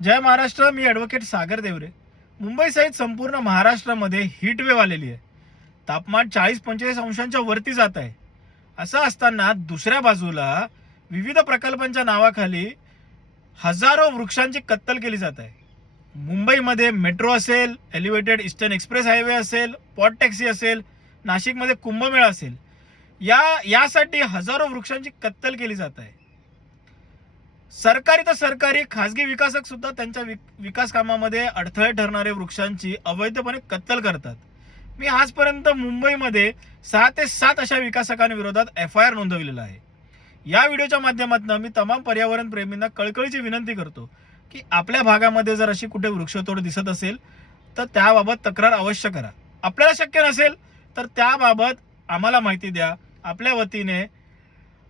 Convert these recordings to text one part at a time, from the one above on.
जय महाराष्ट्र. मी advocate सागर देवरे. मुंबई सहित संपूर्ण महाराष्ट्रामध्ये हीट वेव्ह आलेली आहे. तापमान 40-45 अंशांच्या वरती जात आहे. असं असताना दुसऱ्या बाजूला विविध प्रकल्पांच्या नावाखाली हजारो वृक्षांची कत्तल केली जात आहे. मुंबईमध्ये मेट्रो असेल, एलिव्हेटेड ईस्टर्न एक्सप्रेस हायवे असेल, पॉट टॅक्सी असेल, नाशिकमध्ये कुंभमेळा असेल, यासाठी हजारो वृक्षांची कत्तल केली जात आहे. सरकारी तर सरकारी, खासगी विकासक सुद्धा त्यांच्या विकास कामामध्ये अडथळे ठरणारे वृक्षांची अवैधपणे कत्तल करतात. मी आजपर्यंत मुंबईमध्ये 6 ते 7 अशा विकासकांविरोधात FIR नोंदविलेला आहे. या व्हिडिओच्या माध्यमातून मी तमाम पर्यावरण प्रेमींना कळकळीची विनंती करतो की आपल्या भागामध्ये जर अशी कुठे वृक्षतोड दिसत असेल तर त्याबाबत तक्रार अवश्य करा. आपल्याला शक्य नसेल तर त्याबाबत आम्हाला माहिती द्या. आपल्या वतीने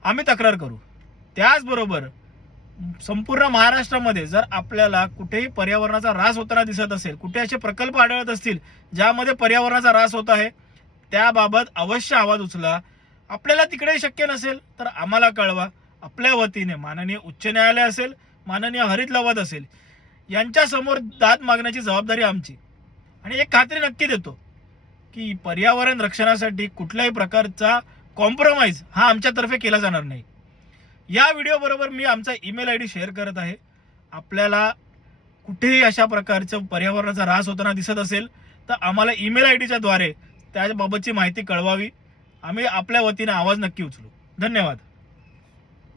आम्ही तक्रार करू. त्याचबरोबर संपूर्ण महाराष्ट्रामध्ये जर आपल्याला कुठेही पर्यावरणाचा ऱ्हास होताना दिसत असेल, कुठे असे प्रकल्प आढळत असतील ज्यामध्ये पर्यावरणाचा ऱ्हास होत आहे, त्याबाबत अवश्य आवाज उचला. आपल्याला तिकडे शक्य नसेल तर आम्हाला कळवा. आपल्या वतीने माननीय उच्च न्यायालय असेल, माननीय हरित लवाद असेल, यांच्या समोर दाद मागण्याची जबाबदारी आमची. आणि एक खात्री नक्की देतो की पर्यावरण रक्षणासाठी कुठल्याही प्रकारचा कॉम्प्रोमाइज हा आमच्यातर्फे केला जाणार नाही. या व्हिडिओ बरोबर मी आमचा ईमेल ID शेअर करत आहे. आपल्याला कुठेही अशा प्रकारचं पर्यावरणाचा ऱ्हास होताना दिसत असेल तर आम्हाला ईमेल IDच्या द्वारे त्याबाबतची माहिती कळवावी. आम्ही आपल्या वतीने आवाज नक्की उचलू. धन्यवाद.